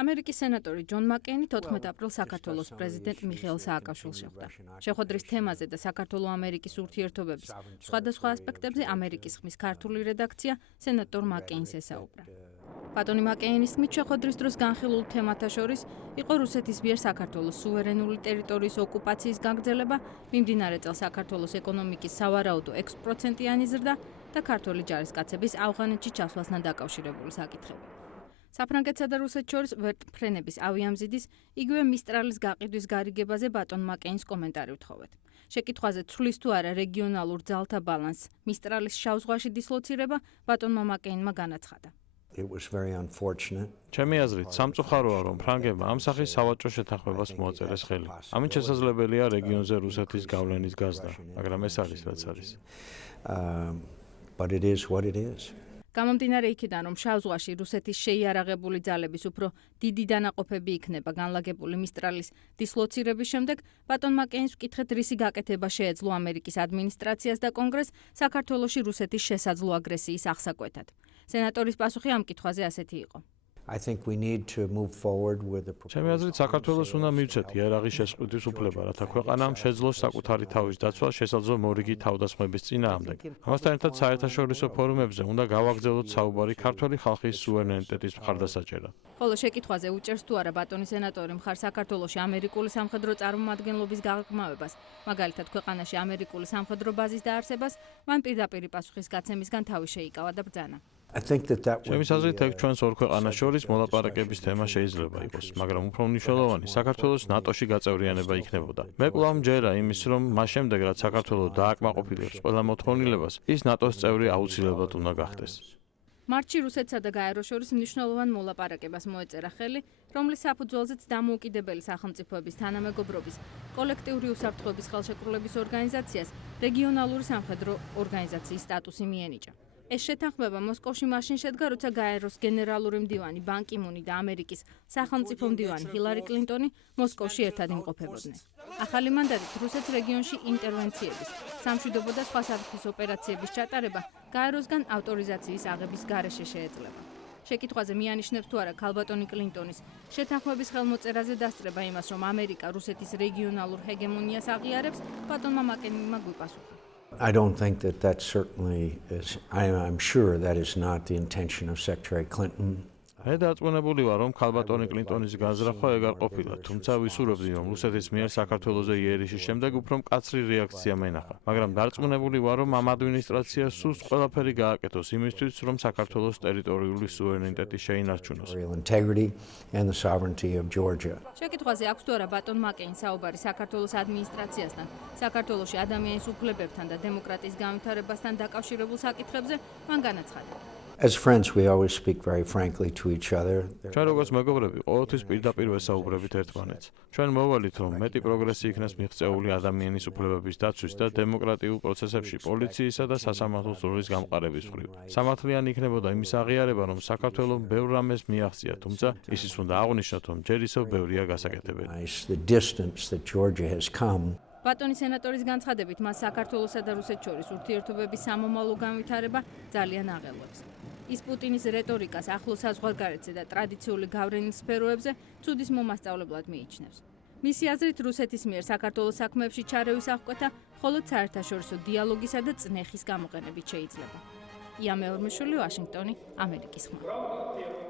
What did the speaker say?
ამერიკის სენატორი ჯონ მაკეინი 14 აპრილს საქართველოს პრეზიდენტ მიხეილ სააკაშვილს შეხვდა. შეხვედრის თემაზე და საქართველო-ამერიკის ურთიერთობების სხვადასხვა ასპექტებზე ამერიკის ხმის ქართული რედაქცია სენატორ მაკეინს ესაუბრა. ბატონი მაკეინის თქმით, შეხვედრის დროს განხილულ თემათა შორის იყო რუსეთის მიერ საქართველოს სუვერენული ტერიტორიის ოკუპაციის გაგრძელება, მიმდინარე წელს საქართველოს ეკონომიკის სავარაუდო 6%-იანი ზრდა და ქართველი ჯარისკაცების ავღანეთში ჩასვლასთან დაკავშირებული საკითხები. საფრანგეთსა და რუსეთს შორის ვერტმფრენების ავიამზიდის, იგივე მისტრალის გაყიდვის გარიგებაზე ბატონ მაკეინს კომენტარი ვთხოვეთ. შეკითხვაზე ცვლის თუ არა რეგიონალურ ძალთა ბალანსს მისტრალის შავ ზღვაში დისლოცირება, ბატონმა მაკეინმა განაცხადა. ჩემი აზრით, სამწუხაროა, რომ ფრანგებმა ამ სახის სავაჭრო შეთანხმებას მოაწერეს ხელი. ამით შესაძლებელია რეგიონზე რუსეთის გავლენის გაზრდა, მაგრამ ეს არის რაც არის. გამომდინარე იქიდან, რომ შავ ზღვაში რუსეთის შეიარაღებული ძალების უფრო დიდი დანაყოფები იქნება განლაგებული მისტრალის დისლოცირების შემდეგ, ბატონ მაკეინს ვკითხეთ, რისი გაკეთება შეეძლო ამერიკის ადმინისტრაციას და კონგრესს საქართველოში რუსეთის შესაძლო აგრესიის აღსაკვეთად. სენატორის პასუხი ამ კითხვაზე ასეთი იყო. ჩემი აზრით, საქართველოს უნდა მივცეთ იარაღის შესყიდვის უფლება, რათა ქვეყანამ შეძლოს საკუთარი თავის დაცვა შესაძლო მორიგი თავდასხმების წინააღმდეგ. ამასთან ერთად, საერთაშორისო ფორუმებზე უნდა გავაგრძელოთ საუბარი ქართველი ხალხის სუვერენიტეტის მხარდასაჭერად. ხოლო შეკითხვაზე უჭერს თუ არა ბატონი სენატორი მხარ საქართველოში ამერიკული სამხედრო წარმომადგენლობის გაღრმავებას, მაგალითად ქვეყანაში ამერიკული სამხედრო ბაზის დაარსებას, მან პირდაპირი პასუხის გაცემისგან თავი შეიკავა და ბრძანა. ჩემი აზრით, ეგ ჩვენს ორ ქვეყანას შორის მოლაპარაკების თემა შეიძლება იყოს, მაგრამ უფრო მნიშვნელოვანი საქართველოს ნატოში გაწევრიანება იქნებოდა. მე კვლავ მჯერა იმის, რომ მას შემდეგ, რაც საქართველო დააკმაყოფილებს ყველა მოთხოვნილებას, ის ნატოს წევრი აუცილებლად უნდა გახდეს. მარტში რუსეთსა და გაეროს შორის მნიშვნელოვან მოლაპარაკებას მოეწერა ხელი, რომლის საფუძველზეც დამოუკიდებელი სახელმწიფოების თანამეგობრობის კოლექტიური უსაფრთხოების ხელშეკრულების ორგანიზაციას რეგიონალური სამხედრო ორგანიზაციის სტატუსი მიენიჭა. ეს შეთანხმება მოსკოვში მაშინ შედგა, როცა გაეროს გენერალური მდივანი ბან კი მუნი და ამერიკის სახელმწიფო მდივანი ჰილარი კლინტონი მოსკოვში ერთად იმყოფებოდნენ. ახალი მანდატით რუსეთს რეგიონში ინტერვენციების, სამშვიდობო და სხვა საფრთხის ოპერაციების ჩატარება გაეროსგან ავტორიზაციის აღების გარეშე შეეძლება. შეკითხვაზე მიანიშნებს თუ არა ქალბატონი კლინტონის შეთანხმების ხელმოწერაზე დასწრება იმას, რომ ამერიკა რუსეთის რეგიონალურ ჰეგემონიას აღიარებს, ბატონმა მაკეინმა გვიპასუხა. I don't think that certainly is. I'm sure that is not the intention of Secretary Clinton. მე დარწმუნებული ვარ, რომ ქალბატონი კლინტონის განზრახვა ეგ არ ყოფილა, თუმცა ვისურვებდი, რომ რუსეთის მიერ საქართველოზე იერიშის შემდეგ უფრო მკაცრი რეაქცია მენახა. მაგრამ დარწმუნებული ვარ, რომ ამ ადმინისტრაციას სულს ყველაფერი გააკეთოს იმისთვის, რომ საქართველოს ტერიტორიული სუვერენიტეტი შეინარჩუნოს. შეკითხვაზე აქვს თუ არა ბატონ მაკეინს საუბარი საქართველოს ადმინისტრაციასთან, საქართველოში ადამიანის უფლებებთან და დემოკრატიის განვითარებასთან დაკავშირებულ საკითხებზე, მან განაცხადა. As friends, we always speak very frankly to each other. ჩვენ როგორც მეგობრები, ყოველთვის პირდაპირ ვესაუბრებით ერთმანეთს. ჩვენ მოვალით, რომ მეტი პროგრესი იქნას მიღწეული ადამიანის უფლებების დაცვის და დემოკრატიულ პროცესებში პოლიციისა და სასამართლოს როლის გამყარების მხრივ. სამართლიანი იქნებოდა იმის აღიარება, რომ საქართველომ ბევრ რამეს მიაღწია, თუმცა ისიც უნდა აღვნიშნოთ, რომ ჯერ ისევ ბევრია გასაკეთებელი. ბატონი სენატორის განცხადებით, მას საქართველოსა და რუსეთს შორის ურთიერთობების სამომავლო განვითარება ძალიან აღელვებს. ის პუტინის რეტორიკას ახლო საზღვარგარეთზე და ტრადიციული გავლენის სფეროებზე ცუდის მომასწავლებლად მიიჩნევს. მისი აზრით, რუსეთის მიერ საქართველოს საქმეებში ჩარევის აღკვეთა მხოლოდ საერთაშორისო დიალოგისა და წნეხის გამოყენებით შეიძლება. ია მეორმეშვილი, ვაშინგტონი, ამერიკის ხმა.